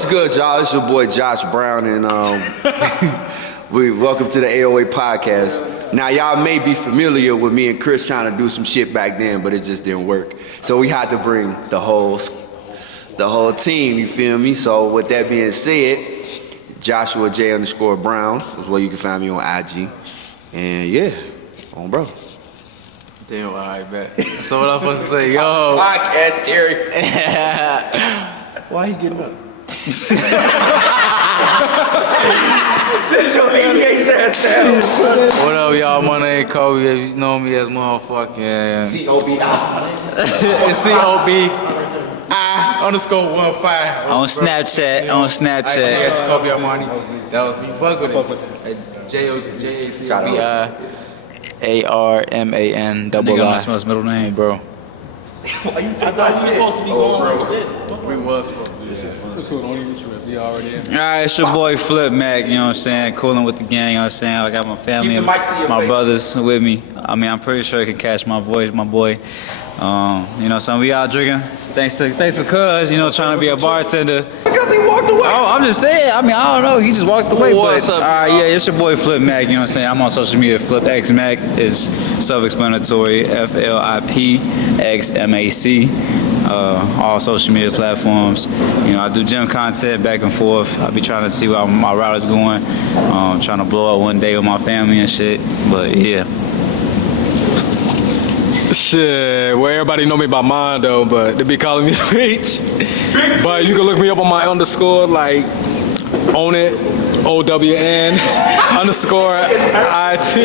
What's good, y'all? It's your boy Josh Brown, and we welcome to the AOA podcast. Now, y'all may be familiar with me and Chris trying to do some shit back then, but it just didn't work. So we had to bring the whole team. You feel me? So with that being said, Joshua J_Brown is where you can find me on IG, and yeah, on bro. Damn, all right, bet. So what I'm supposed to say, yo? Podcast, Jerry. Why are you getting up? What up, y'all? My name Kobe. You know me as motherfucking COB_15 on Snapchat. I got Kobe Armani. That was me. Fuck with it. JACOBIARMAN double Nigga, I. that's my middle name, bro. I thought we were supposed to be going with this. We was supposed to do this. What's going on with you? You already in? Alright, it's your boy Flip Mac, you know what I'm saying? Cooling with the gang, you know what I'm saying? I got my family and my brothers with me. I mean, I'm pretty sure you can catch my voice, my boy. You know, so we out drinking. Thanks for cuz, you know, trying to be a bartender. Because he walked away. Oh, I'm just saying. I mean, I don't know. He just walked away. What's up? Yeah, it's your boy Flip Mac. You know what I'm saying? I'm on social media. Flip X Mac is self-explanatory. FLIPXMAC. All social media platforms. You know, I do gym content back and forth. I be trying to see where my route is going. Trying to blow up one day with my family and shit. But yeah. Shit, well, everybody know me by Mondo, but they be calling me Peach. But you can look me up on my underscore, like, own it, OWN, underscore IT.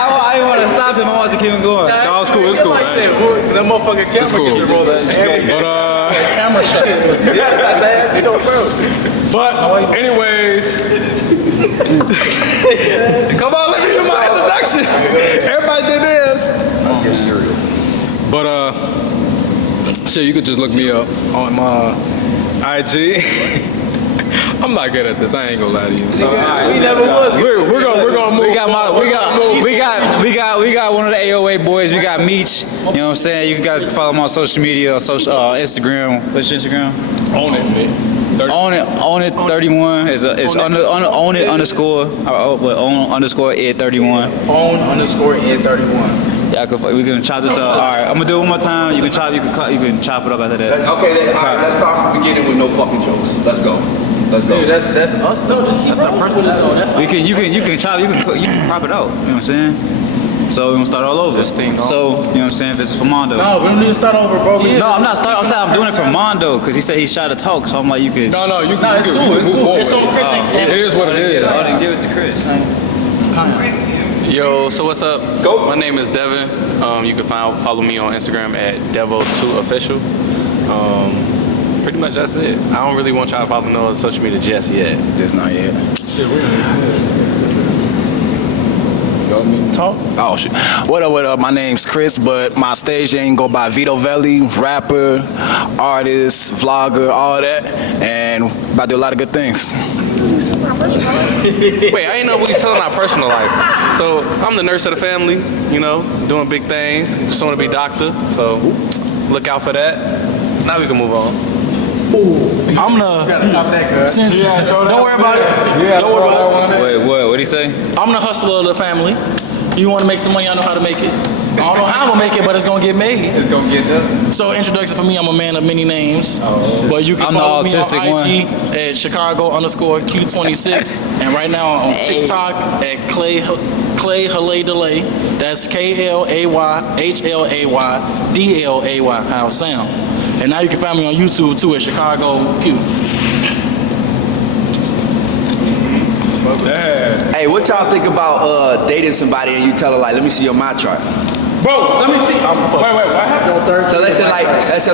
I didn't want to stop him. I wanted to keep him going. No, it's cool, it's cool, man. That motherfucking camera It's cool. But, camera shut. Yeah, that's it. You know, bro. But anyways, come on, let me do my introduction. Everybody did this. Let's get cereal. But shit, you could just look me up on my IG. I'm not good at this. I ain't gonna lie to you. So, We never was. we're gonna move. We got one of the AOA boys. We got Meech. You know what I'm saying? You guys can follow him on social media, Instagram. What's your Instagram? Own it, man. Own it 31 is own it underscore ed 31. Own underscore ed 31. Yeah, we can chop this up. All right, I'm gonna do it one more time. You can chop it up after that. Okay, all right, let's start from the beginning with no fucking jokes. Let's go. Dude, that's us though. Just keep that's the person though. That's You can chop. You can crop it out. You know what I'm saying? So we're gonna start all over. This thing, no? So, you know what I'm saying? This is for Mondo. No, we don't need to start over, bro. No, I'm not starting. I'm saying I'm doing it for Mondo because he said he's shy to talk. So I'm like, you could. No, you No, it's cool. It's cool. It's on Chris and it is what it is. I didn't give it to Chris. Yo, so what's up? Go. My name is Devin. You can follow me on Instagram at Devo2Official. Pretty much that's it. I don't really want y'all to follow no social media just yet. Just not yet. Shit, we don't need to talk. Oh shit. What up? My name's Chris, but my stage name go by Vito Velli, rapper, artist, vlogger, all that, and about to do a lot of good things. Wait, I ain't know we was telling our personal life. So I'm the nurse of the family, you know, doing big things. Soon to be doctor, so look out for that. Now we can move on. I'm the. Since don't worry about it. Don't worry about it. Wait, what'd he say? I'm the hustler of the family. You want to make some money? I know how to make it. I don't know how I'm gonna make it, but it's gonna get made. It's gonna get done. So introduction for me, I'm a man of many names. But you can I'm the follow me autistic on IG at Chicago_Q26, and right now on TikTok at Clay Halay Delay. That's KLAYHLAYDLAY. How it sound? And now you can find me on YouTube too at Chicago Q. Hey, what y'all think about dating somebody and you tell her like, let me see your my chart? Bro, let me see. Wait, what happened? So let's say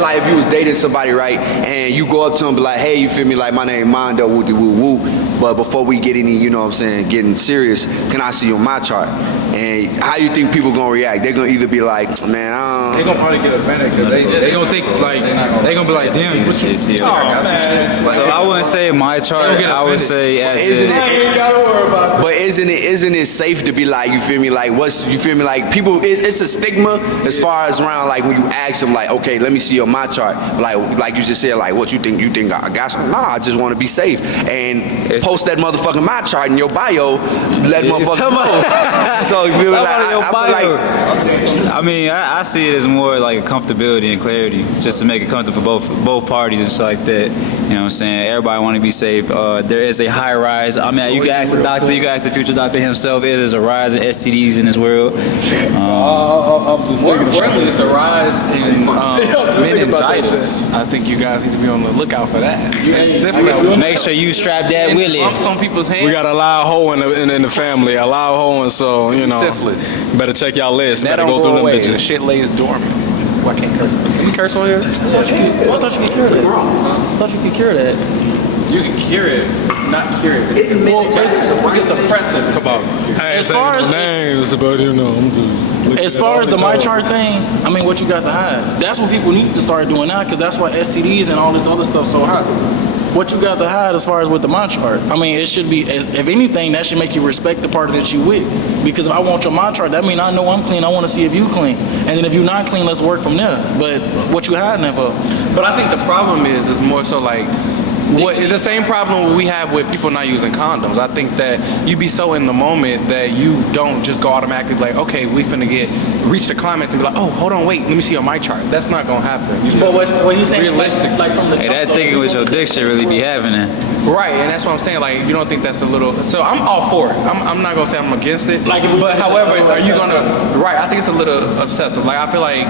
like if you was dating somebody, right, and you go up to them be like, hey, you feel me, like my name Mondo, woo woo woo, but before we get any, you know what I'm saying, getting serious, can I see your my chart? And how you think people gonna react? They're gonna either be like, man, I They gonna probably get offended because they gonna think like they gonna be like, damn, what you? So I wouldn't say my chart. I would say as isn't ain't gotta worry about but isn't it safe to be like, you feel me? Like you feel me? Like people, it's a stigma as far as around like when you ask them like, okay, let me see your my chart. Like you just said, like what you think? You think I got some? Nah, I just want to be safe and post that motherfucking my chart in your bio. Let motherfuckers know. So you feel me? Like I mean, I see it as more like a comfortability and clarity, just to make it comfortable for both parties and shit like that. You know what I'm saying? Everybody want to be safe. There is a high rise. I mean, you can ask the doctor, you can ask the future doctor himself. Is a rise in STDs in this world? I'm just thinking about It's a rise in meningitis. I think you guys need to be on the lookout for that. And syphilis. Make sure you strap that willy. Bumps on people's hands. we got a loud hole in the family, a loud hole, and so you know, Syphilis. better check y'all list. That Better don't go through go them away. The bitches. shit lays dormant. Why can't curse? Can we curse on here? I thought you could cure that. I thought you could cure that. You can cure it, not cure it. Well, it's suppressive. As far as- names, but you know, I'm just looking As at far all as the these my others. chart thing, I mean, what you got to hide? That's what people need to start doing now, because that's why STDs and all this other stuff so hot. What you got to hide as far as with the my chart? I mean, it should be, if anything, that should make you respect the party that you with. Because if I want your my chart, that means I know I'm clean. I want to see if you clean. And then if you're not clean, let's work from there. But what you hiding that for? But I think the problem is more so like the same problem we have with people not using condoms. I think that you be so in the moment that you don't just go automatically like, okay, we finna reach the climax and be like, oh, hold on, wait, let me see your mic chart. That's not gonna happen. You feel But me? what he's saying Realistic. is like from the Hey, jump, that though, thinking with your dick should really be happening. Right, and that's what I'm saying. Like, you don't think that's a little. So I'm all for it. I'm not gonna say I'm against it. Like, if we but was however, a little are you obsessive. gonna? Right, I think it's a little obsessive. Like, I feel like,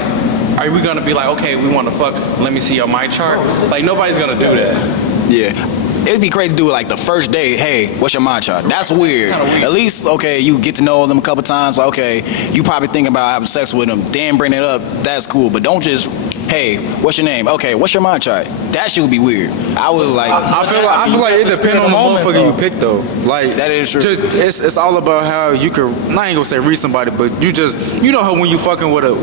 are we gonna be like, okay, we want to fuck? Let me see your mic chart. Like, nobody's gonna do that. Yeah. It'd be crazy to do it like the first day. Hey, what's your mind chart? That's weird. Kinda weird. At least, okay, you get to know them a couple times. Okay, you probably thinking about having sex with them. Then bring it up. That's cool. But don't just, hey, what's your name? Okay, what's your mind chart? That shit would be weird. I would like. I feel like it depends on the motherfucker you pick though. Like That is true. It's all about how you could. I ain't gonna say read somebody, but you know how when you fucking with a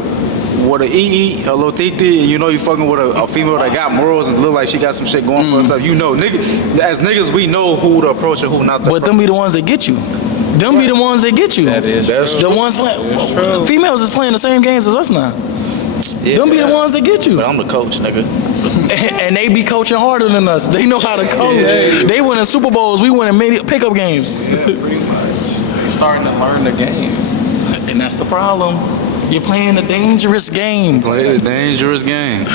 EE, a little titi, and you know you fucking with a female that got morals and look like she got some shit going for herself. You know, as niggas, we know who to approach and who not to. But them be the ones that get you. Them be the ones that get you. That's The ones playing. Females is playing the same games as us now. Them be the ones that get you. But I'm the coach, nigga. And they be coaching harder than us. They know how to coach. They winning Super Bowls. We winning pickup games. Yeah, pretty much. You're starting to learn the game. And that's the problem. You're playing a dangerous game. play a dangerous game.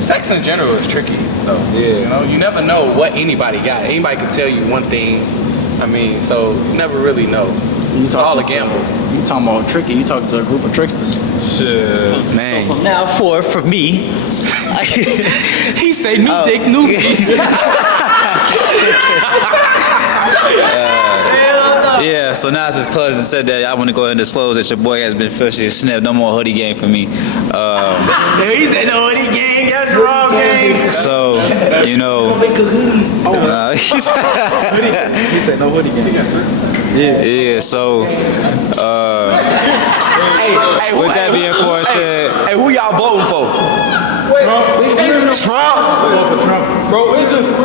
Sex in general is tricky, though. Yeah. You know, you never know what anybody got. Anybody can tell you one thing. I mean, so you never really know. It's all a gamble. You talking about tricky. You talking to a group of tricksters. Shit, man. So from now forth, for me, He say new dick, new yeah, so now his cousin said that I want to go ahead and disclose that your boy has been officially snipped. No more hoodie game for me. He said no hoodie gang. That's the wrong gang. So, you know. He said no hoodie gang. Yeah, so. With that being said, Hey, who y'all voting for? Trump? Bro, it's just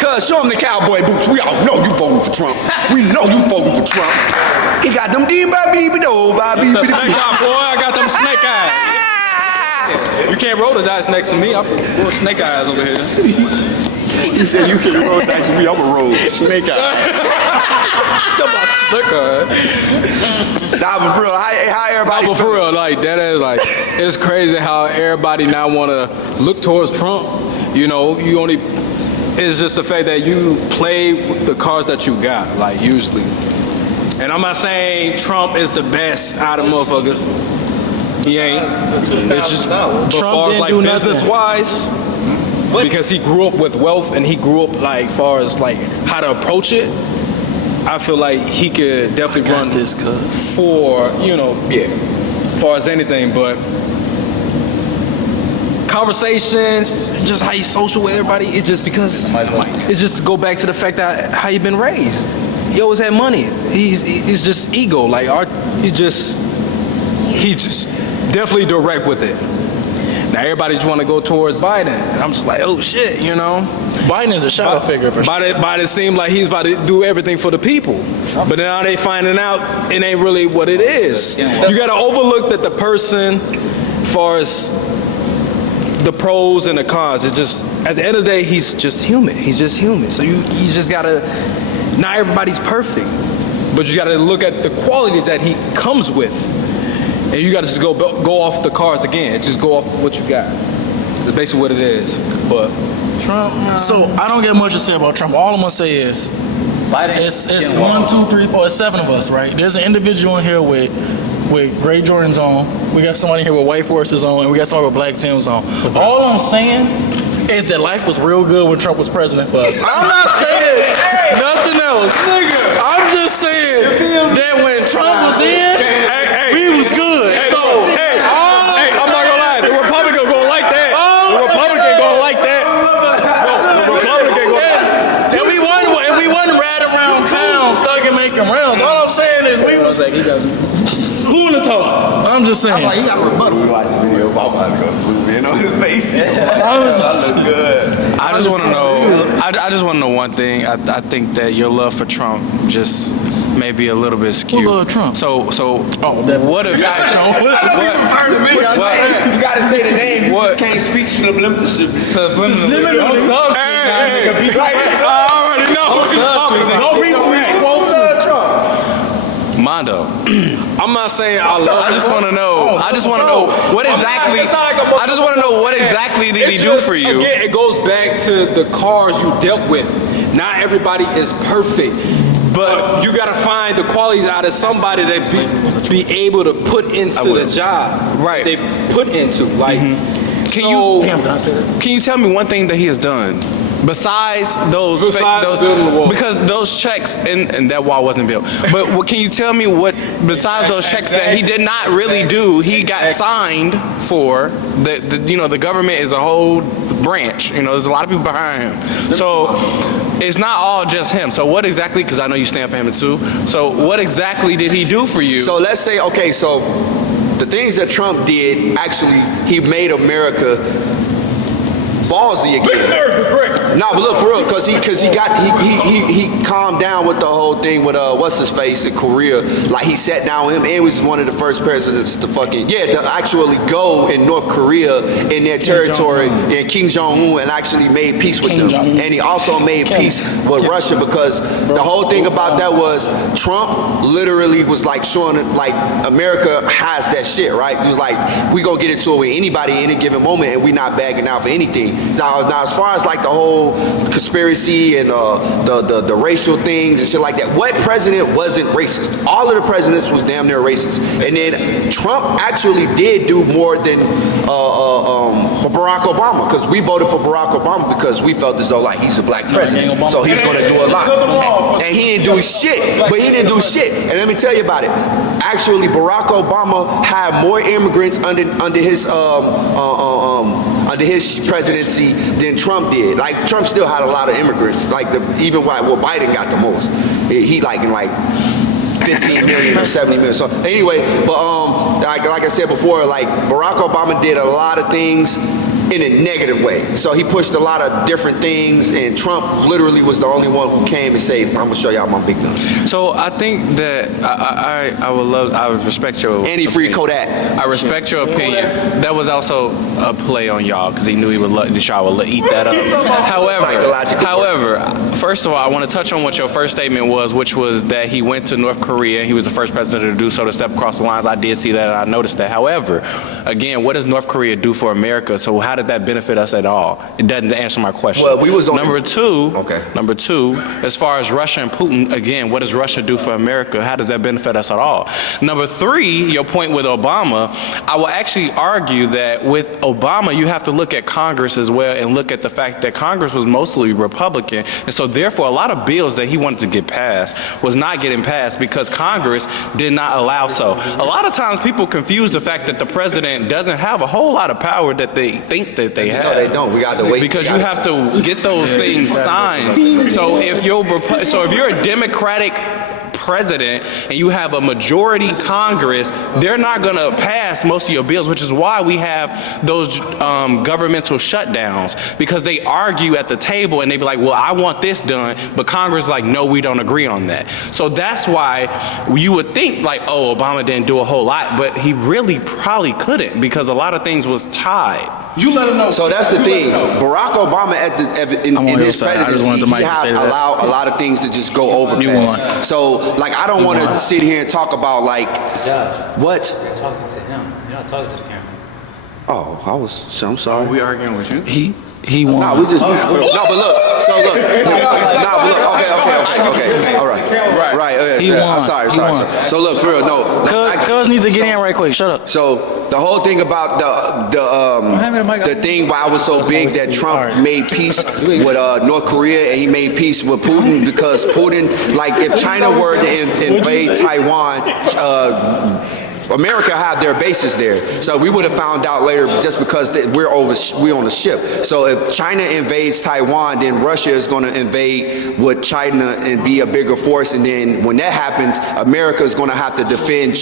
Cuz, show him the cowboy boots. We all know you voting for Trump. We know you voting for Trump. He got them the snake eye, boy. I got them snake eyes. You can't roll the dice next to me. I put snake eyes over here. He said you can roll dice with me. I'm a roll snake eye. Talk about snake eyes. Nah, but for real, how everybody But for real, like that is like it's crazy how everybody now want to look towards Trump. You know, you only. It's just the fact that you play with the cards that you got, like usually. And I'm not saying Trump is the best out of motherfuckers. He ain't. It's just Trump didn't do nothing. business wise. Because he grew up with wealth and he grew up like far as like how to approach it. I feel like he could definitely run this cuz. for, you know, far as anything, but conversations, just how you social with everybody, it's just because it's just to go back to the fact that how you been raised. he always had money. He's just ego. Like he just definitely direct with it. Now everybody just want to go towards Biden. And I'm just like, oh shit, you know. Biden is a shadow figure for sure. Biden seemed like he's about to do everything for the people, but now they finding out it ain't really what it is. You got to overlook that the person, as far as the pros and the cons, it's just at the end of the day he's just human. He's just human. So you just gotta. Not everybody's perfect, but you gotta look at the qualities that he comes with. And you gotta just go off the cards again. Just go off what you got. That's basically what it is. But Trump. So I don't get much to say about Trump. All I'm gonna say is, Biden. it's 1, 2, 3, 4, it's 7 of us, right? There's an individual in here with gray Jordans on. We got somebody here with white forces on, and we got somebody with black Timbs on. All I'm saying is that life was real good when Trump was president for us. I'm not saying nothing else, nigga. I'm just saying that when Trump was in, we was good. I'm not gonna lie, the Republican gonna like that. The Republican gonna like that. The Republican gonna like that. And we wasn't riding around town thugging making rounds. All I'm saying is we was who in the talk? I'm just saying. You got a rebuttal. We watched the video. Obama had to go zoom in on his face. I look good. I just want to know. I just want to know one thing. I think that your love for Trump just may be a little bit skewed. Who love Trump? So what if You gotta say the name. You just can't speak subliminally. Hey, I already know what you're talking about. Mondo. I'm not saying I love. I just want to know. I just want to know what exactly. I just want to know what exactly did he do for you? Again, it goes back to the cars you dealt with. Not everybody is perfect, but you gotta find the qualities out of somebody that be able to put into the job. Right. They put into like. Can you tell me one thing that he has done? Besides because those checks and that wall wasn't built. But can you tell me what besides those checks that he did not really do? He got signed for the government is a whole branch. There's a lot of people behind him. So it's not all just him. So what exactly? Because I know you stand for him too. So what exactly did he do for you? So let's say so the things that Trump did actually he made America ballsy again. No, but look for real, because he calmed down with the whole thing with what's his face in Korea. Like he sat down with him, and he was one of the first presidents to to actually go in North Korea in their territory, and Kim Jong-un, and actually made peace with them. And he also made peace with Russia, because the whole thing about that was Trump literally was like showing it like America has that shit, right? He was like, we gonna get into it with anybody at any given moment, and we not bagging out for anything. Now, as far as like the whole conspiracy and the racial things and shit like that, what president wasn't racist? All of the presidents was damn near racist. And then Trump actually did do more than Barack Obama, because we voted for Barack Obama because we felt as though like he's a black president, so he's going to do a lot. And he didn't do shit. But he didn't do shit. And let me tell you about it. Actually, Barack Obama had more immigrants under his presidency than Trump did. Like Trump still had a lot of immigrants. Like even Biden got the most. He like in like 15 million or 70 million. So anyway, but like I said before, like Barack Obama did a lot of things in a negative way. So he pushed a lot of different things, and Trump literally was the only one who came and said, I'm gonna show y'all my big gun. So I think that I would respect your and he freed Kodak. I respect your opinion. That was also a play on y'all because he knew y'all would eat that up. However, first of all, I want to touch on what your first statement was, which was that he went to North Korea. He was the first president to do so, to step across the lines. I did see that, and I noticed that. However, again, what does North Korea do for America? So how did that benefit us at all? It doesn't answer my question. Well, we was on Number two, as far as Russia and Putin, again, what does Russia do for America? How does that benefit us at all? Number three, your point with Obama, I will actually argue that with Obama, you have to look at Congress as well and look at the fact that Congress was mostly Republican. And so therefore, a lot of bills that he wanted to get passed was not getting passed because Congress did not allow so. A lot of times people confuse the fact that the president doesn't have a whole lot of power that they think think that they have. No, they don't. We got to wait. Because you have to get those things signed. So if you're a Democratic president and you have a majority Congress, they're not going to pass most of your bills, which is why we have those governmental shutdowns, because they argue at the table and they be like, well, I want this done, but Congress is like, no, we don't agree on that. So that's why you would think like, oh, Obama didn't do a whole lot, but he really probably couldn't, because a lot of things was tied. You let him know. So that's the thing. Barack Obama in his presidency, he had allowed a lot of things to just go overpass. So, like, I don't want to sit here and talk about, like, what? You're talking to him. You're not talking to the camera. Oh, I'm sorry. Are we arguing with you? He won. No, we just but look. So look. Okay. All right. He won. I'm sorry. So look, for real, no. Cuz needs to get in right quick. Shut up. So the whole thing about the thing why I was so big that Trump made peace with North Korea and he made peace with Putin, because Putin, like, if China were to invade Taiwan, America had their bases there, so we would have found out later just because we're on the ship. So if China invades Taiwan, then Russia is going to invade with China and be a bigger force, and then when that happens, America is going to have to defend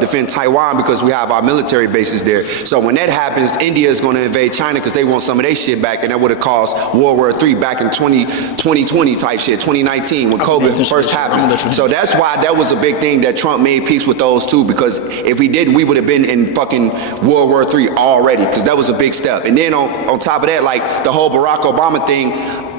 defend Taiwan, because we have our military bases there. So when that happens, India is going to invade China because they want some of their shit back, and that would have caused World War III back in 2020 type shit, 2019 when COVID first happened. So that's why that was a big thing that Trump made peace with those two, because if we didn't, we would have been in fucking World War III already, because that was a big step. And then on top of that, like, the whole Barack Obama thing,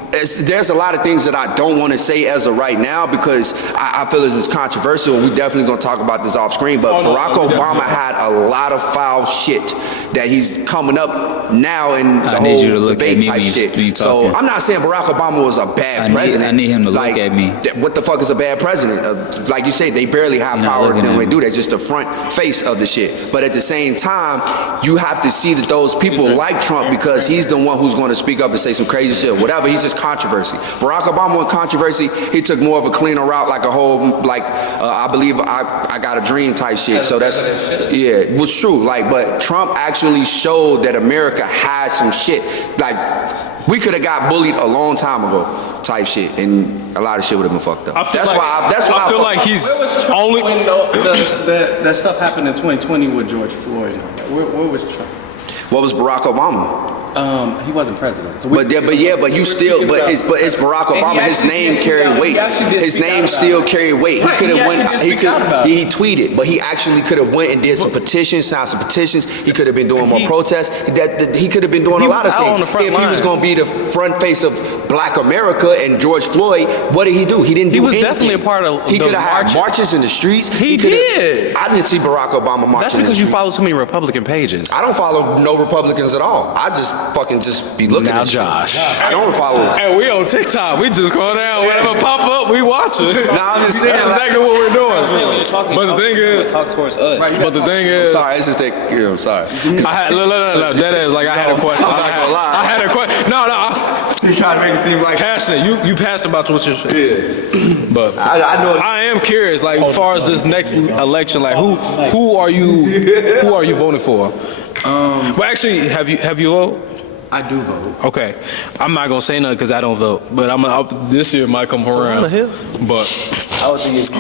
there's a lot of things that I don't want to say as of right now, because I feel it's controversial. We definitely going to talk about this off screen, but Barack Obama had a lot of foul shit that he's coming up now in the whole debate type shit. So I'm not saying Barack Obama was a bad president. I need him to look at me. What the fuck is a bad president? Like you say, they barely have power when they do that. Just the front face of the shit. But at the same time, you have to see that those people like Trump, because he's the one who's going to speak up and say some crazy shit. Whatever, he's just controversy. Barack Obama in controversy, he took more of a cleaner route, like a whole, like, I believe I got a dream type shit. So that's, yeah, it was true. Like, but Trump actually showed that America has some shit. Like, we could have got bullied a long time ago type shit, and a lot of shit would have been fucked up. That's why I feel like he's only that stuff happened in 2020 with George Floyd. Where was Trump? What was Barack Obama? He wasn't president. So but it's Barack Obama. His name carried weight. His name still carried weight. He could have went. He tweeted, but he actually could have went and did some petitions, signed some petitions. He could have been doing more protests. He could have been doing a lot of things. If he was going to be the front face of Black America and George Floyd, what did he do? He didn't do anything. He was definitely a part of. He could have had marches in the streets. He did. I didn't see Barack Obama marching. That's because you follow too many Republican pages. I don't follow no Republicans at all. I just fucking just be looking at Josh. I don't follow. Hey, we on TikTok. We just go down. Whatever pop up, we watch it. Nah, I'm just saying. That's exactly what we're doing. But the thing is, talk towards us. But the thing is, sorry, it's just that. I'm sorry. I had no. That is like I had a question. I'm not gonna lie. I had a question. No. He trying to make it seem like passionate. You passed about what you're saying. Yeah. But I know. I am curious. Like, as far as this next election, like who are you voting for? Well, actually, have you voted? I do vote. Okay, I'm not gonna say nothing because I don't vote, but this year might come around. But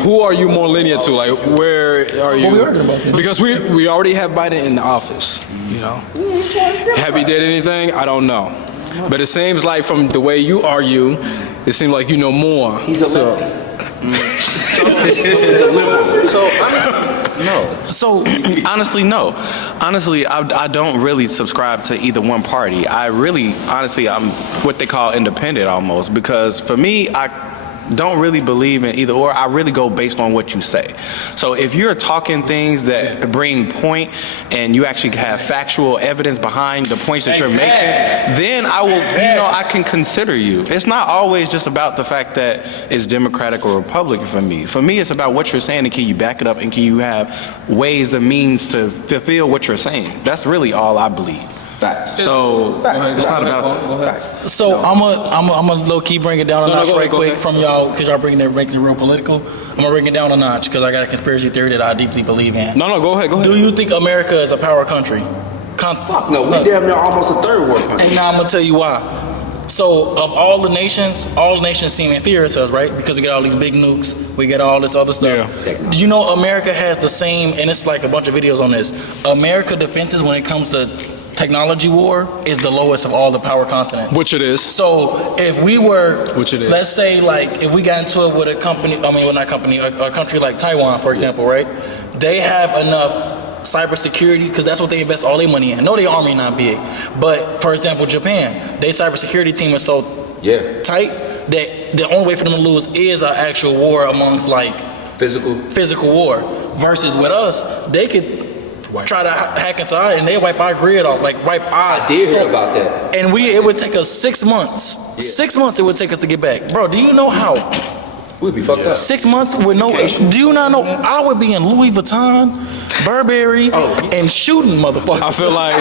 who are you more lenient to? Like, where are you? Because we already have Biden in the office. You know, have he did anything? I don't know, but it seems like from the way you argue, it seems like you know more. He's a liberal. He's a liberal. So honestly, no. Honestly, I don't really subscribe to either one party. Honestly, I'm what they call independent almost, because for me, I don't really believe in either or. I really go based on what you say. So if you're talking things that bring point and you actually have factual evidence behind the points that you're making, then I will, I can consider you. It's not always just about the fact that it's Democratic or Republican for me. For me, it's about what you're saying, and can you back it up, and can you have ways and means to fulfill what you're saying. That's really all I believe. So it's not about that. So I'm a low key bring it down a notch right quick from y'all, because y'all making it real political. I'm gonna bring it down a notch because I got a conspiracy theory that I deeply believe in. No, go ahead. Do you think America is a power country? Fuck no, we damn near almost a third world country. And now I'm gonna tell you why. So of all the nations seem inferior to us, right? Because we got all these big nukes, we got all this other stuff. Yeah. Do you know America has the same, and it's like a bunch of videos on this, America defenses when it comes to technology war is the lowest of all the power continents. Which it is. So if we were, Which it is. let's say like if we got into it with a company, a country like Taiwan, for example, right? They have enough cybersecurity because that's what they invest all their money in. I know their army not big, but for example, Japan, their cybersecurity team is so tight that the only way for them to lose is an actual war amongst like physical war. Versus with us, they could try to hack into our and they wipe our grid off, like wipe our. I did hear about that. And it would take us 6 months. 6 months it would take us to get back, bro. Do you know how? We'd be fucked up. 6 months with no. Do you not know? I would be in Louis Vuitton, Burberry, and shooting motherfuckers. I feel like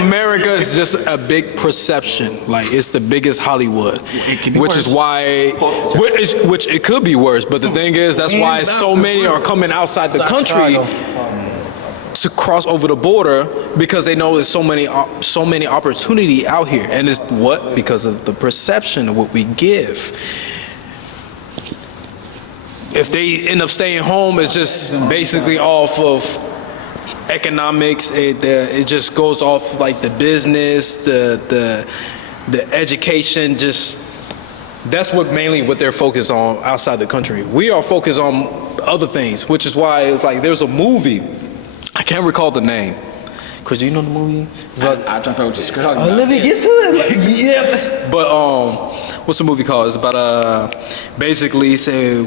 America is just a big perception. Like it's the biggest Hollywood, which is why, which it could be worse. But the thing is, that's why so many are coming outside the country to cross over the border because they know there's so many opportunity out here, and it's because of the perception of what we give. If they end up staying home, it's just basically off of economics. It just goes off like the business, the education. Just that's mainly what they're focused on outside the country. We are focused on other things, which is why it's like there's a movie. I can't recall the name. Chris, do you know the movie? I'm trying to figure out what you're talking about. Let me get to it. Yeah. But what's the movie called? It's about basically say,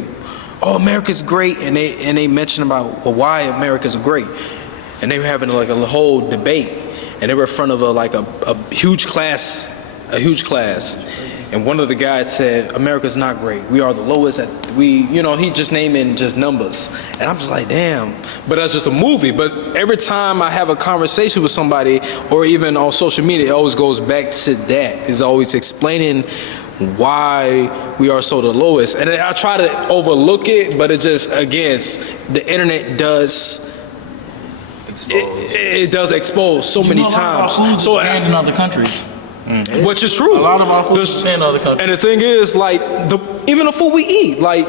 oh, America's great, and they mention about why America's great, and they were having like a whole debate, and they were in front of a huge class, and one of the guys said, America's not great. We are the lowest he just naming just numbers. And I'm just like, damn. But that's just a movie. But every time I have a conversation with somebody or even on social media, it always goes back to that. It's always explaining why we are so the lowest. And I try to overlook it, but it just, again, the internet does... It does expose so many times. So banned in other countries. Which is true. A lot of our food is in other countries. And the thing is, like, even the food we eat, like,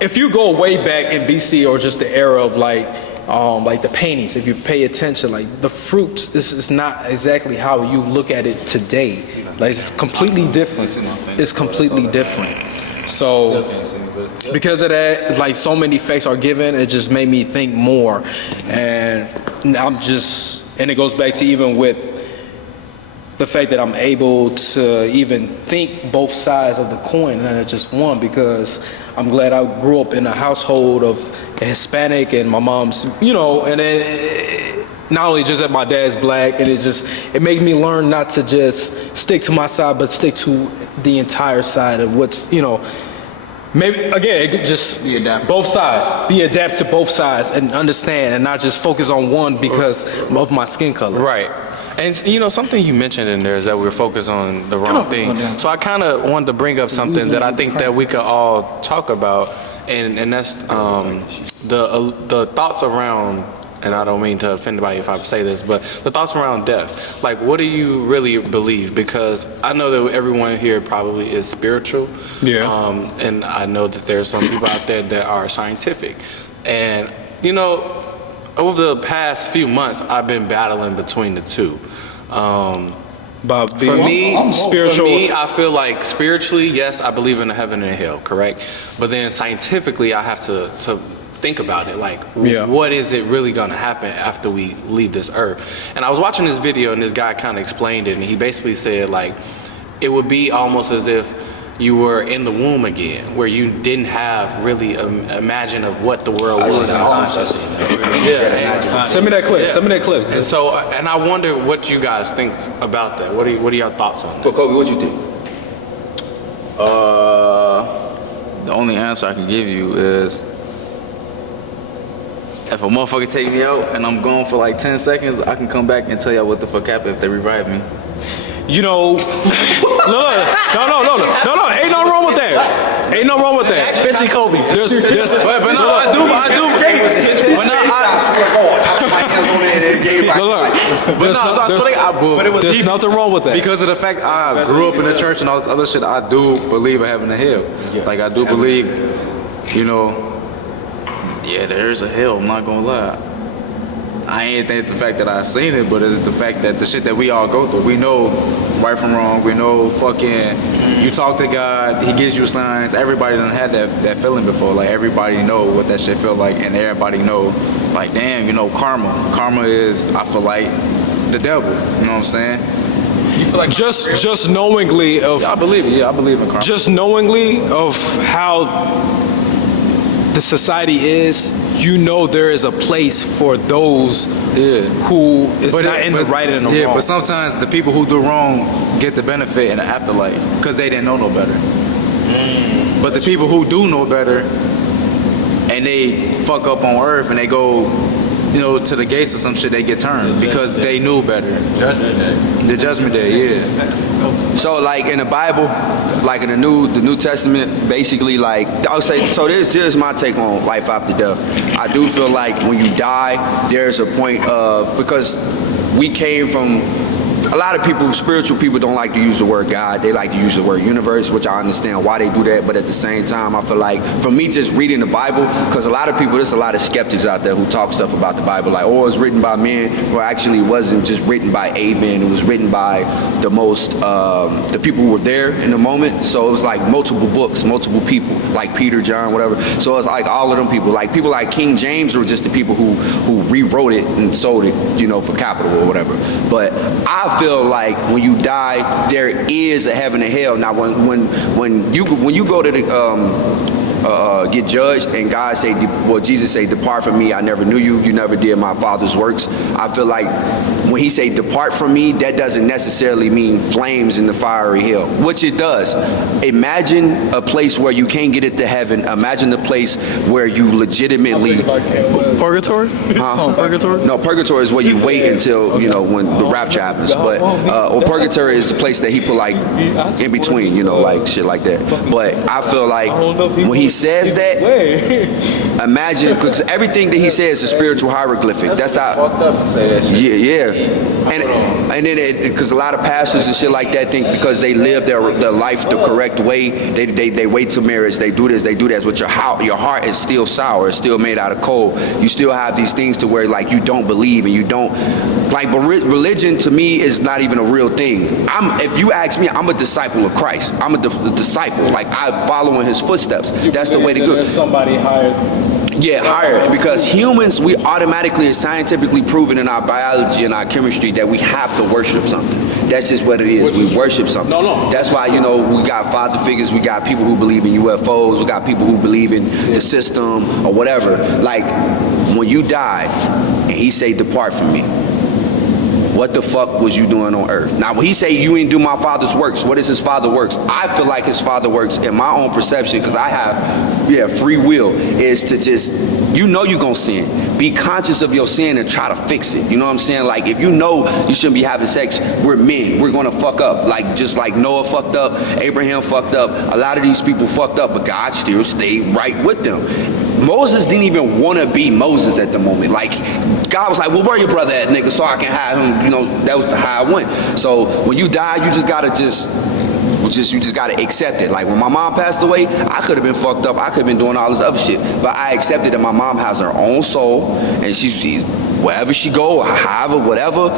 if you go way back in BC or just the era of like the paintings, if you pay attention, like the fruits, this is not exactly how you look at it today. Like it's completely different. It's completely different. So because of that, like so many facts are given, it just made me think more. And and it goes back to even with the fact that I'm able to even think both sides of the coin and not just one, because I'm glad I grew up in a household of a Hispanic and my mom's, and not only just that my dad's black, and it made me learn not to just stick to my side, but stick to the entire side of what's, maybe, again, it could just both sides, be adapt to both sides and understand and not just focus on one because of my skin color. Right. And something you mentioned in there is that we're focused on the wrong thing. So I kind of wanted to bring up something that I think that we could all talk about, and that's the thoughts around. And I don't mean to offend anybody if I say this, but the thoughts around death. Like, what do you really believe? Because I know that everyone here probably is spiritual. Yeah. And I know that there's some people out there that are scientific, and over the past few months, I've been battling between the two. For me, I feel like spiritually, yes, I believe in a heaven and a hell, correct? But then scientifically, I have to think about it. Like, what is it really going to happen after we leave this earth? And I was watching this video, and this guy kind of explained it, and he basically said, like, it would be almost as if you were in the womb again, where you didn't have really imagine of what the world was. Send me that clip. And so, and I wonder what you guys think about that. What are your thoughts on that? Well, Kobe, what you think? The only answer I can give you is if a motherfucker take me out and I'm gone for like 10 seconds, I can come back and tell y'all what the fuck happened if they revive me. No, ain't nothing wrong with that. 50 Kobe. There's but no, I do. There's nothing wrong with that. Because of the fact I grew up in the church and all this other shit, I do believe in heaven and hell. Like, I do believe, you know, Yeah, there's a hell. I'm not gonna lie. I ain't think the fact that I seen it, but it's the fact that the shit that we all go through. We know right from wrong. We know fucking. You talk to God, He gives you signs. Everybody done had that feeling before. Like, everybody know what that shit felt like, and everybody know, like, damn, you know, karma. Karma is, I feel like, the devil. You know what I'm saying? you feel like Just knowingly of I believe it. Yeah, I believe in karma. just knowingly of how the society is, you know there is a place for those who is not in the right and the wrong. But sometimes the people who do wrong get the benefit in the afterlife because they didn't know no better. But the people who do know better and they fuck up on earth and they go, you know, to the gates or some shit, they get turned because they knew better. The judgment day, yeah. So like in the Bible, like in the New Testament, basically like I'll say. So here's my take on life after death. I do feel like when you die, there's a point of, because we came from. A lot of people, spiritual people, don't like to use the word God. They like to use the word universe, which I understand why they do that. But at the same time, I feel like for me, just reading the Bible, because a lot of people, there's a lot of skeptics out there who talk stuff about the Bible, like, oh, it's written by men. Well, actually, it wasn't just written by a man. It was written by the most, the people who were there in the moment. So it was like multiple books, multiple people, like Peter, John, whatever. So it's like all of them people like King James were just the people who rewrote it and sold it, you know, for capital or whatever. But I feel like when you die, there is a heaven and hell. Now, when you go to the get judged and God say, well, Jesus say, depart from me, I never knew you. You never did my Father's works. I feel like when He say depart from me, that doesn't necessarily mean flames in the fiery hell, which it does. Imagine a place where you can't get it to heaven. Imagine a place where you legitimately Purgatory? Huh? Purgatory? No, purgatory is where you wait until, you know, when the rapture happens. But or purgatory is the place that He put like in between, you know, like shit like that. But I feel like when He says that, imagine, because everything that He says is spiritual hieroglyphic. That's how Fucked up and say that shit. yeah. And then because a lot of pastors and shit like that think because they live their life the correct way, they wait till marriage, they do this, they do that, but your heart is still sour, it's still made out of coal. You still have these things to where like you don't believe and you don't like. But religion to me is not even a real thing. If you ask me, I'm a disciple of Christ. I'm a disciple. Like I follow in His footsteps. That's the way to go. There's somebody hired. Yeah, higher, because humans, we automatically, it's scientifically proven in our biology and our chemistry that we have to worship something. That's just what it is. We worship something. No. That's why, you know, we got father figures, we got people who believe in UFOs, we got people who believe in the system or whatever. Like, when you die and He say, depart from me, what the fuck was you doing on earth? Now, when He say you ain't do my Father's works, what is His Father works? I feel like His Father works in my own perception, because I have, free will, is to just, you know you're gonna sin. Be conscious of your sin and try to fix it. You know what I'm saying? Like, if you know you shouldn't be having sex, we're men. We're gonna fuck up. Like, just like Noah fucked up, Abraham fucked up, a lot of these people fucked up, but God still stayed right with them. Moses didn't even want to be Moses at the moment. Like, God was like, well, where your brother at, nigga, so I can have him. You know, that was how I went. So when you die, you just gotta you just gotta accept it. Like when my mom passed away, I could have been fucked up. I could have been doing all this other shit. But I accepted that my mom has her own soul, and she's wherever she go, however, whatever,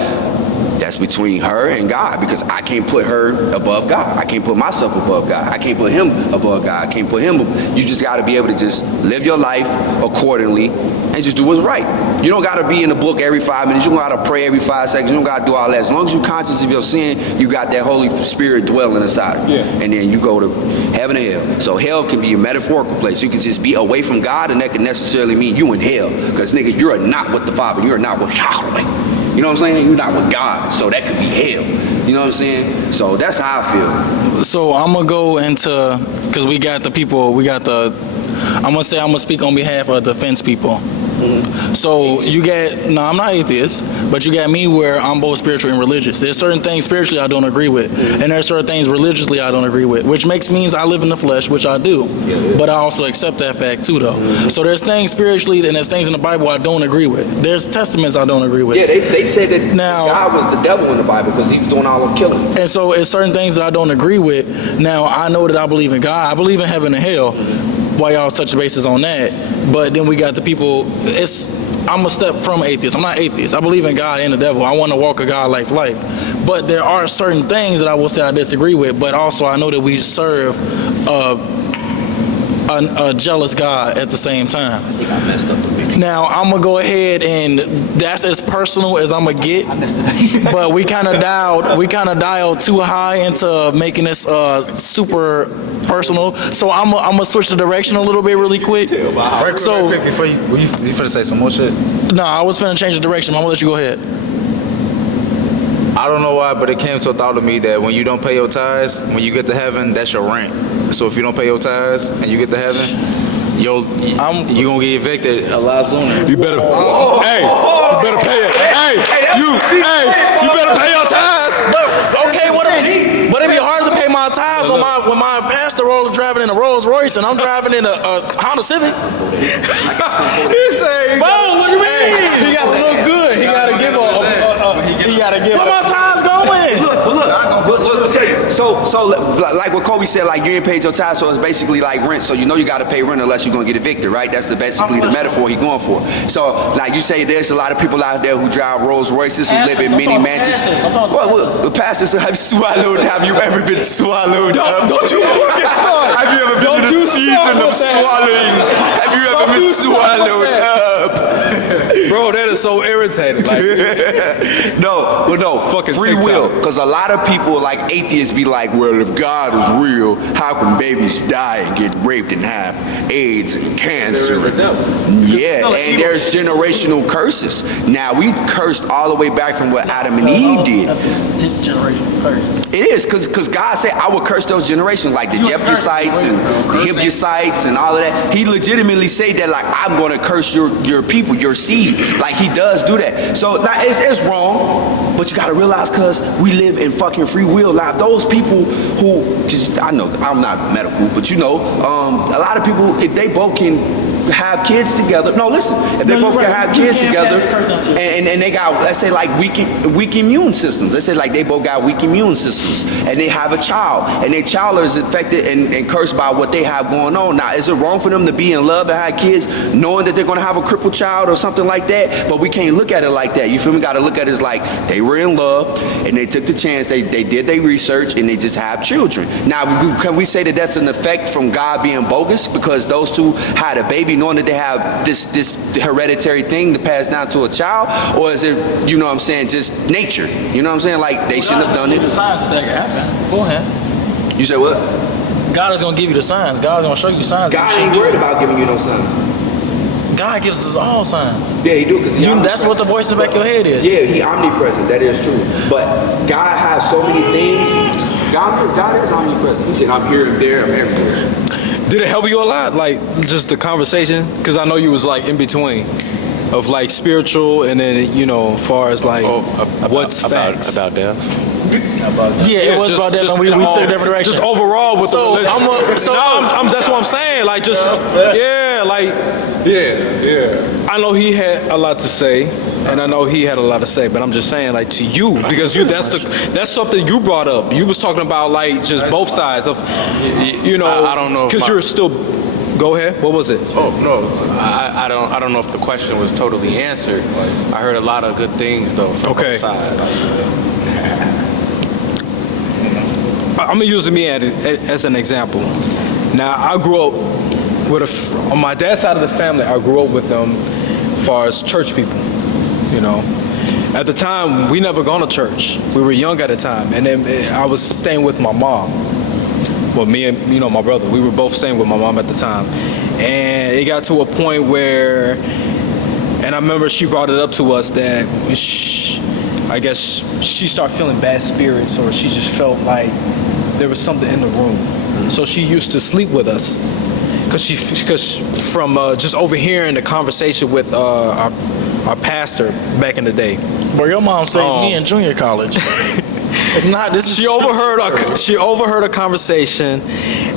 that's between her and God, because I can't put her above God. I can't put myself above God. I can't put him above God. I can't put him. You just got to be able to just live your life accordingly and just do what's right. You don't got to be in the book every 5 minutes. You don't got to pray every 5 seconds. You don't got to do all that. As long as you're conscious of your sin, you got that Holy Spirit dwelling inside of you. Yeah. And then you go to heaven and hell. So hell can be a metaphorical place. You can just be away from God, and that can necessarily mean you in hell. Because, nigga, you're not with the Father. You're not with Yahweh. You know what I'm saying? You're not with God, so that could be hell. You know what I'm saying? So that's how I feel. So I'm gonna go into, because we got the people, I'm gonna speak on behalf of the fence people. So you get, no, I'm not atheist, but you got me where I'm both spiritual and religious. There's certain things spiritually I don't agree with, and there's certain things religiously I don't agree with, which means I live in the flesh, which I do. But I also accept that fact too, though. So there's things spiritually and there's things in the Bible I don't agree with. There's testaments I don't agree with. Yeah, they said that Now, God was the devil in the Bible because he was doing all the killing. And so it's certain things that I don't agree with. Now, I know that I believe in God. I believe in heaven and hell. Why y'all touch bases on that? But then we got the people, I'm a step from atheist. I'm not atheist. I believe in God and the devil. I want to walk a God-like life. But there are certain things that I will say I disagree with, but also I know that we serve a jealous God at the same time. I think I messed up the picture. Now, I'm going to go ahead and that's as personal as I'm going to get. But we kind of dialed too high into making this super personal. So I'm going to switch the direction a little bit really quick. Right quick before you finna say some more shit? No, I was finna change the direction. I'm going to let you go ahead. I don't know why, but it came to a thought of me that when you don't pay your tithes, when you get to heaven, that's your rent. So if you don't pay your tithes and you get to heaven, you gonna get evicted a lot sooner. You better, hey, you better pay it. You better pay your tithes. Okay, but it'd be hard to pay my tithes when my pastor is driving in a Rolls Royce and I'm driving in a Honda Civic. He said, Bro, what do you mean? He got to look good. He got to give Where my tithes going? Look, I'll tell you. So like what Kobe said, like you ain't paid your tithes, so it's basically like rent. So you know you got to pay rent unless you're gonna get evicted, right? That's basically the metaphor he's going for. So like you say, there's a lot of people out there who drive Rolls Royces, who live in mini mansions. Well, pastors, have you ever been swallowed up? Don't you fucking start. Have you ever been in the season of swallowing? Have you ever been swallowed up? Bro, that is so irritating. Like, no, fucking free TikTok. will. Because a lot of people, like atheists, be like, well, if God is real, how can babies die and get raped and have AIDS and cancer? Yeah, and there's generational curses. Now, we cursed all the way back from what Adam and Eve did. That's a generational curse. It is, because God said, I will curse those generations, like the Jebusites and the Hivites and all of that. He legitimately said that, like, I'm going to curse your people, your seeds. Like, he does do that. So, like, it's wrong, but you got to realize, because we live in fucking free will. Now, those people who, because I know, I'm not medical, but you know, a lot of people, if they both can have kids together. No, listen. If they both can have kids together, and they got, let's say, like weak immune systems. Let's say like they both got weak immune systems, and they have a child, and their child is infected and cursed by what they have going on. Now, is it wrong for them to be in love and have kids, knowing that they're going to have a crippled child or something like that? But we can't look at it like that. You feel me? Got to look at it as like they were in love, and they took the chance. They did their research, and they just have children. Now, can we say that that's an effect from God being bogus because those two had a baby, knowing that they have this hereditary thing to pass down to a child? Or is it, you know what I'm saying, just nature? You know what I'm saying? Like, they shouldn't have done it. The signs that can happen beforehand. You say what? God is going to give you the signs. God is going to show you signs. God ain't worried about giving you no sign. God gives us all signs. Yeah, he do, because that's what the voice in the back of your head is. Yeah, he omnipresent. That is true. But God has so many things. God is omnipresent. He said, I'm here and there, I'm everywhere. Did it help you a lot? Like, just the conversation? Because I know you was like in between of like spiritual and then, you know, as far as like what's facts. About death. Yeah, it was about that, and we took a different direction. Just overall with the religion. That's what I'm saying. Like, just, yeah, like, yeah. I know he had a lot to say, and I know he had a lot to say, but I'm just saying, like, to you, because that's something you brought up. You was talking about, like, just both sides of, you know, I don't know. Because you're still, go ahead, what was it? Oh, no, I don't know if the question was totally answered. I heard a lot of good things, though, from both sides. I'm gonna use me as an example. Now, I grew up with on my dad's side of the family. I grew up with them, as far as church people. You know, at the time we never gone to church. We were young at the time, and then I was staying with my mom. Well, me and my brother, we were both staying with my mom at the time, and it got to a point where, and I remember she brought it up to us that I guess she started feeling bad spirits, or she just felt like there was something in the room. So she used to sleep with us. because from just overhearing the conversation with our pastor back in the day. Bro, your mom saved me in junior college. It's not. This is. She overheard a conversation,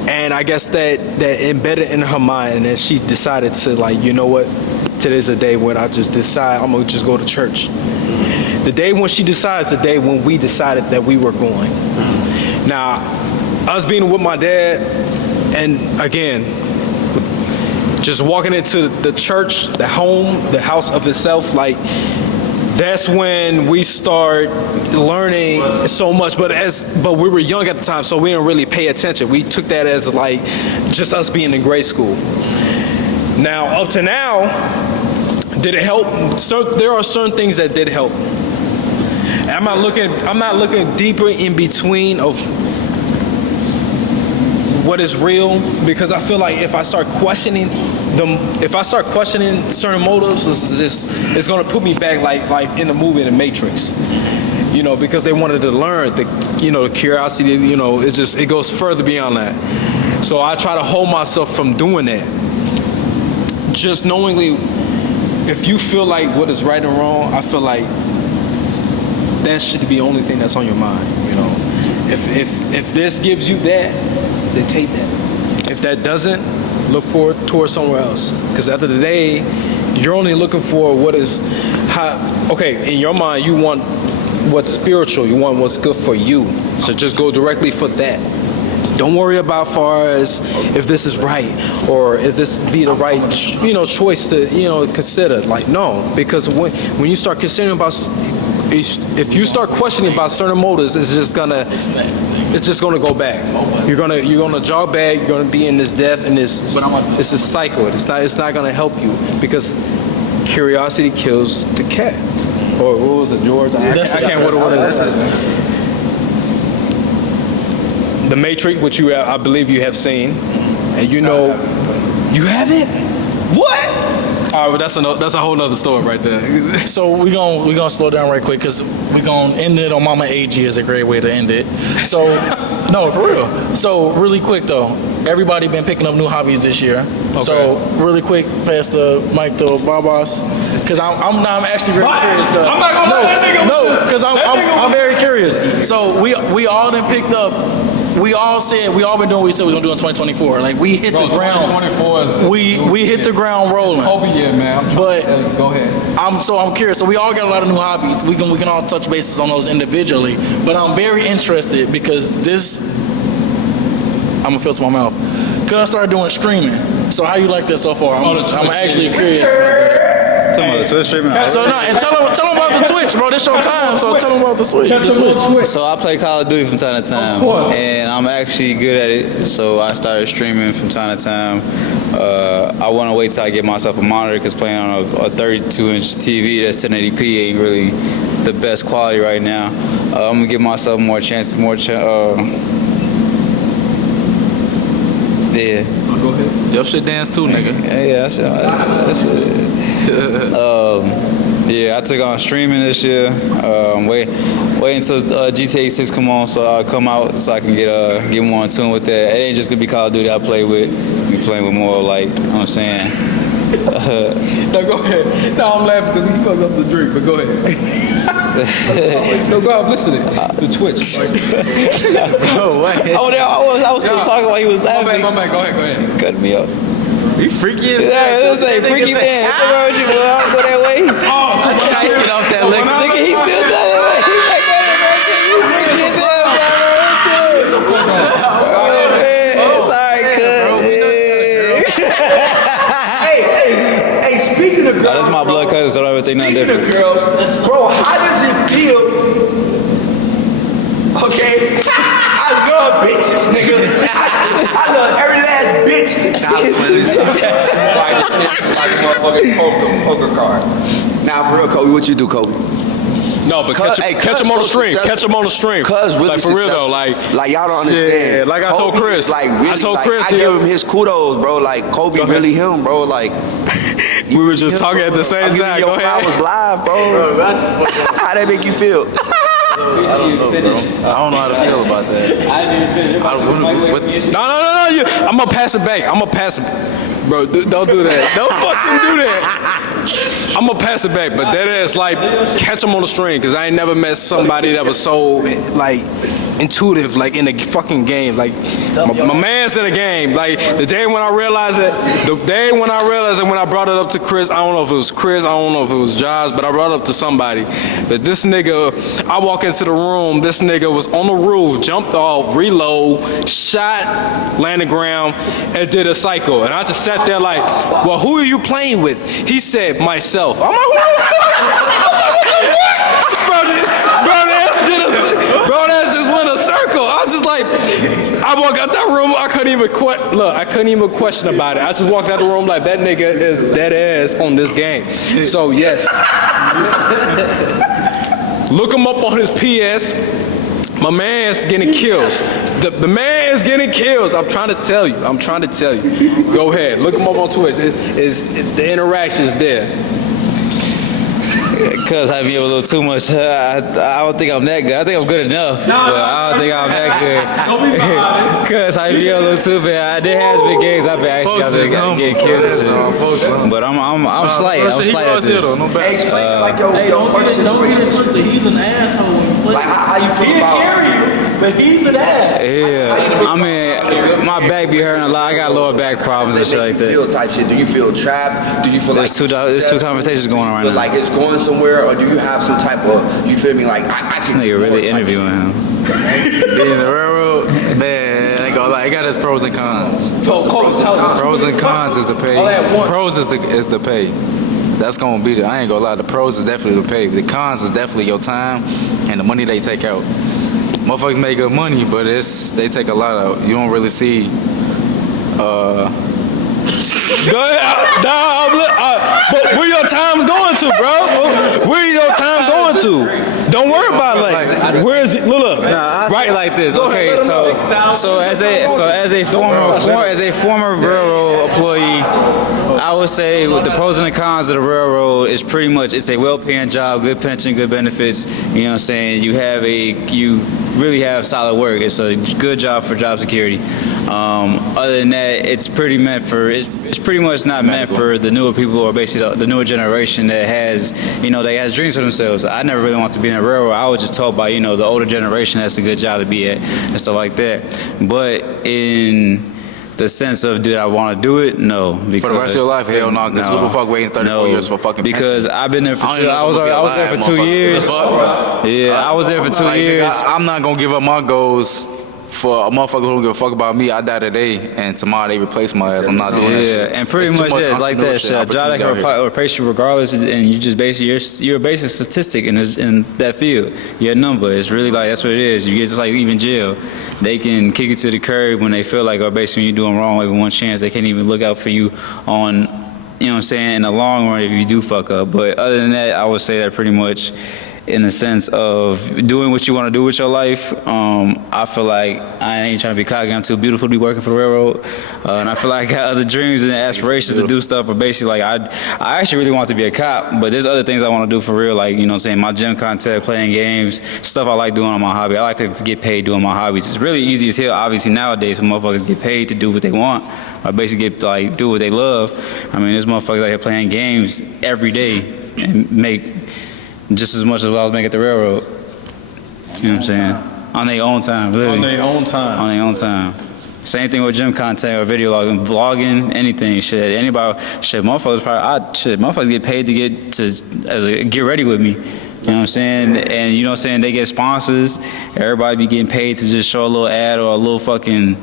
and I guess that embedded in her mind, and then she decided to, like, you know what? Today's a day when I just decide I'm gonna just go to church. The day when she decides, the day when we decided that we were going. Now, us being with my dad, and again, just walking into the church, the home, the house of itself, like, that's when we start learning so much. But we were young at the time, so we didn't really pay attention. We took that as like just us being in grade school. Now, up to now, did it help? So there are certain things that did help. I'm not looking deeper in between of what is real, because I feel like if I start questioning certain motives, it's gonna put me back like in the movie The Matrix. You know, because they wanted to learn the curiosity, it goes further beyond that. So I try to hold myself from doing that. Just knowingly, if you feel like what is right and wrong, I feel like that should be the only thing that's on your mind, If this gives you that, then take that. If that doesn't, look towards somewhere else. Because at the end of the day, you're only looking for what is in your mind, you want what's spiritual, you want what's good for you. So just go directly for that. Don't worry about far as if this is right or if this be the right choice to consider. Like, no, because when you start considering about, if you start questioning about certain motives, it's just gonna go back. You're gonna jog back. You're gonna be in this death and it's a cycle. It's not gonna help you, because curiosity kills the cat. Or what was it, George? I can't remember what it is. The Matrix, which I believe you have seen, and you haven't. What? All right, well, that's a whole nother story right there. So we gonna slow down right quick, because we gonna end it on Mama AG is a great way to end it. So no, for real. So really quick though, everybody been picking up new hobbies this year. Okay. So really quick, pass the mic to Babas, because I'm actually really curious. I'm not gonna let that nigga. No, because I'm very curious. So we all done picked up. We all been doing what we said we was gonna do in 2024. Like, we hit the ground. 2024 is we hit the ground rolling. Kobe year, man. But go ahead. I'm curious. So we all got a lot of new hobbies. We can all touch bases on those individually. But I'm very interested, because I'm gonna fill to my mouth. Cause I started doing streaming. So how you like that so far? I'm actually curious about that. Talking about the Twitch streaming. So no, and tell them about the Twitch, bro. This your time, so tell them about the Twitch. So I play Call of Duty from time to time, and I'm actually good at it. So I started streaming from time to time. I want to wait till I get myself a monitor, because playing on a 32-inch TV that's 1080p ain't really the best quality right now. I'm gonna give myself more chances, yeah. Go ahead. Your shit dance too, nigga. Yeah, that's it. Yeah, I took on streaming this year. Wait until GTA 6 come on, so I'll come out, so I can get more in tune with that. It ain't just gonna be Call of Duty I play with. We playing with more, like, you know what I'm saying. No, go ahead. No, I'm laughing because he fucked up the drink, but go ahead. No, go ahead, I'm listening. The Twitch. Oh, wait. I was still talking while he was laughing. My bad. Go ahead. Cut me up. You freaky as Yeah, let's say freaky man. What's wrong with you? I don't go that way. Oh, so that's how you get off that liquor. Nigga, he still does that way. He like that. You freaky as hell, sorry, Hey, speaking of girls, that's my blood cousin, so I don't ever think nothing different. Speaking of girls, bro, how does it feel? Okay, I love bitches, nigga. I love every last bitch. Like a motherfucking poker card. Now, for real, Kobe, what you do, Kobe? No, but catch him on the stream. Catch him on the stream. Cuz really, like, for real though, like y'all don't understand. Yeah, like I told Chris. Like really, I told Chris, I give him his kudos, bro. Like, Kobe really him, bro. Like, we were just talking at the same time. Go ahead. I was live, bro. How that make you feel? I don't know, bro. I don't know how to feel about that. I didn't finish. No. I'm gonna pass it back. Bro, don't do that. Don't fucking do that. I'm gonna pass it back, but that ass like catch him on the string, because I ain't never met somebody that was so like intuitive, like in the fucking game. Like my man's in the game. Like the day when I realized it, when I brought it up to Chris, I don't know if it was Chris, I don't know if it was Josh, but I brought it up to somebody that this nigga, I walk into the room, this nigga was on the roof, jumped off, reload, shot, landed ground, and did a cycle. And I just sat there like, well, who are you playing with? He said, myself. I'm like, what the fuck? Bro, that's just went a circle. I was just like, I walked out that room, I couldn't even question about it. I just walked out the room like, that nigga is dead ass on this game. So yes. Look him up on his PS. My man's getting kills. The man is getting kills. I'm trying to tell you. Go ahead. Look him up on Twitch. The interaction's there. Cuz I be a little too much. I don't think I'm that good. I think I'm good enough, but I don't think I'm that good. Cuz I be a little too bad. There has been games I've been actually getting killed. But I'm slight. I'm slight at this. Hey, explain like yo, Don't get it twisted. He's an asshole when he plays. Like how you feel about? But he's an ass. Yeah, I mean, my back be hurting a lot. I got lower back problems and shit like that. Feel type shit. Do you feel trapped? Do you feel There's two conversations going on right now. Like it's going somewhere, or do you have some type of? You feel me? Like I This nigga really interviewing him. Being the railroad, man, I ain't gonna lie, it got its pros and cons. Pros and cons is the pay. Pros is the pay. That's gonna be I ain't gonna lie, the pros is definitely the pay. The cons is definitely your time and the money they take out. Motherfuckers make good money, but they take a lot out. You don't really see. Go ahead. But where your time's going to, bro? Where your time going to? Don't worry about it. Like, where is it? Look. Right like this. Okay, so as a former railroad employee, I would say with the pros and the cons of the railroad is pretty much it's a well-paying job, good pension, good benefits. You know what I'm saying? You really have solid work. It's a good job for job security. Other than that, it's pretty much not meant for the newer people or basically the newer generation that has dreams for themselves. I never really wanted to be in a railroad. I was just told by the older generation that's a good job to be at and stuff like that. But in the sense of did I want to do it? No. Because, for the rest of your life, hell no. Because who the fuck waiting 34 years for fucking because pension? I've been there for I was there for 2 years. Yeah, I was there for 2 years. I'm not gonna give up my goals for a motherfucker who don't give a fuck about me. I die today, and tomorrow they replace my ass. I'm not doing that shit. Yeah, and pretty much it's like that shit. A job that can replace you regardless, and you just basically you're a basic statistic in that field. You're a number. It's really like that's what it is. You get just like even jail. They can kick you to the curb when they feel like, or basically when you're doing wrong, even one chance. They can't even look out for you on, you know what I'm saying, in the long run if you do fuck up. But other than that, I would say that pretty much in the sense of doing what you want to do with your life. I feel like I ain't trying to be cocky. I'm too beautiful to be working for the railroad. And I feel like I got other dreams and aspirations to do stuff. But basically, like I actually really want to be a cop. But there's other things I want to do for real. Like, you know what I'm saying, my gym content, playing games, stuff I like doing on my hobby. I like to get paid doing my hobbies. It's really easy as hell. Obviously, nowadays, some motherfuckers get paid to do what they want. Or basically do what they love. I mean, there's motherfuckers out here playing games every day and make just as much as I was making at the railroad. You know what I'm saying? On their own time, literally. On their own time. Same thing with gym content or video logging, vlogging, anything. Shit, anybody, motherfuckers get paid to get ready with me. You know what I'm saying? And you know what I'm saying? They get sponsors. Everybody be getting paid to just show a little ad or a little fucking,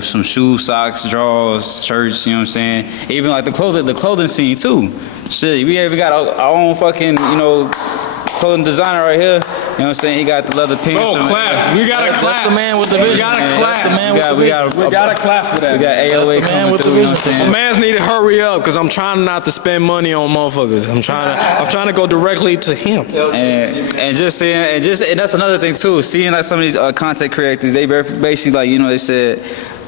some shoes, socks, drawers, shirts, you know what I'm saying? Even like the clothing scene too. Shit, we got our own fucking, clothing designer right here. You know what I'm saying? He got the leather pants. Bro, clap. We got to clap. That's the man with the vision. We got to clap. That's the man with the vision. We got to clap for that. We got AOA That's the man coming with the through, you know vision. what I'm saying? My man's need to hurry up because I'm trying not to spend money on motherfuckers. I'm trying to go directly to him. And just seeing, and that's another thing too. Seeing like some of these content creators, they basically like, they said,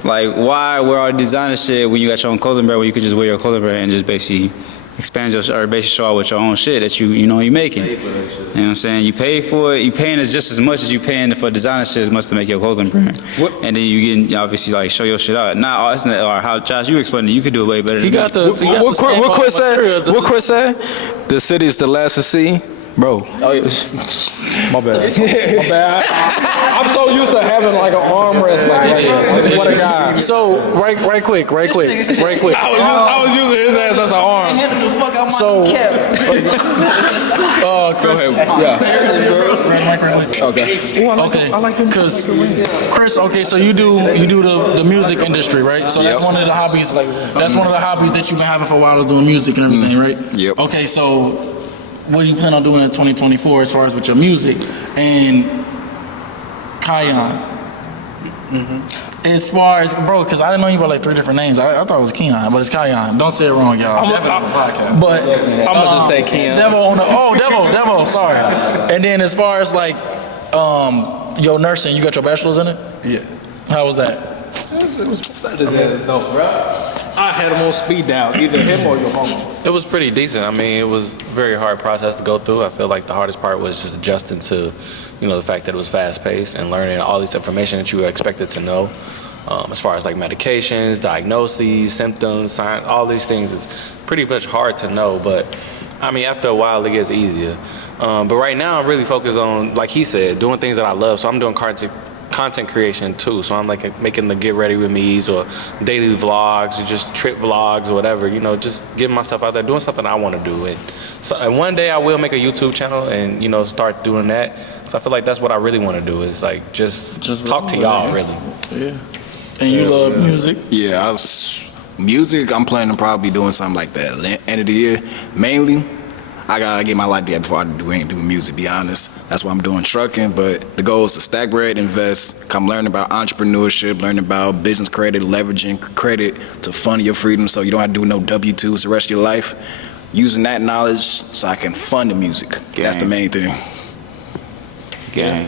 like, why wear all the designer shit when you got your own clothing brand where you could just wear your clothing brand and just basically expand your, or basically show out with your own shit that you making. You know what I'm saying? You pay for it. You paying us just as much as you paying for designer shit as much to make your clothing brand. And then you getting obviously like show your shit out. Now, it's not, or how Josh, you explained it. You could do it way better. What Chris said? What Chris said? The city is the last to see. Bro, Oh yeah. my bad. My bad. I'm so used to having like an armrest like this. What a guy. So right quick. I was using his ass as an arm. So, Chris, Yeah. Okay. Because Chris, so you do the music industry, right? So that's one of the hobbies. That's one of the hobbies that you've been having for a while, is doing music and everything, right? Yep. Okay, so what do you plan on doing in 2024 as far as with your music and Kion? As far as, bro, because I didn't know you by like 3 different names. I thought it was Keon, but it's Kion. Don't say it wrong, y'all. But I'm gonna just say Keon. Devo, sorry. And then as far as like your nursing, you got your bachelor's in it? Yeah. How was that? It was better than no, bro. I had him on speed dial, either him or your mama. It was pretty decent. I mean, it was a very hard process to go through. I feel like the hardest part was just adjusting to, the fact that it was fast-paced and learning all this information that you were expected to know, as far as like medications, diagnoses, symptoms, signs, all these things is pretty much hard to know. But I mean, after a while, it gets easier. But right now, I'm really focused on, like he said, doing things that I love. So I'm doing content creation too, so I'm like making the get ready with me's or daily vlogs or just trip vlogs or whatever, just getting myself out there, doing something I want to do. And one day I will make a YouTube channel and start doing that, so I feel like that's what I really want to do, is like just talk to y'all, really. Yeah. And you love music? Yeah, music, I'm planning on probably doing something like that end of the year. Mainly, I gotta get my life together before I do anything with music, be honest. That's why I'm doing trucking, but the goal is to stack bread, invest, come learn about entrepreneurship, learn about business credit, leveraging credit to fund your freedom so you don't have to do no W-2s the rest of your life. Using that knowledge so I can fund the music. That's the main thing. Gang.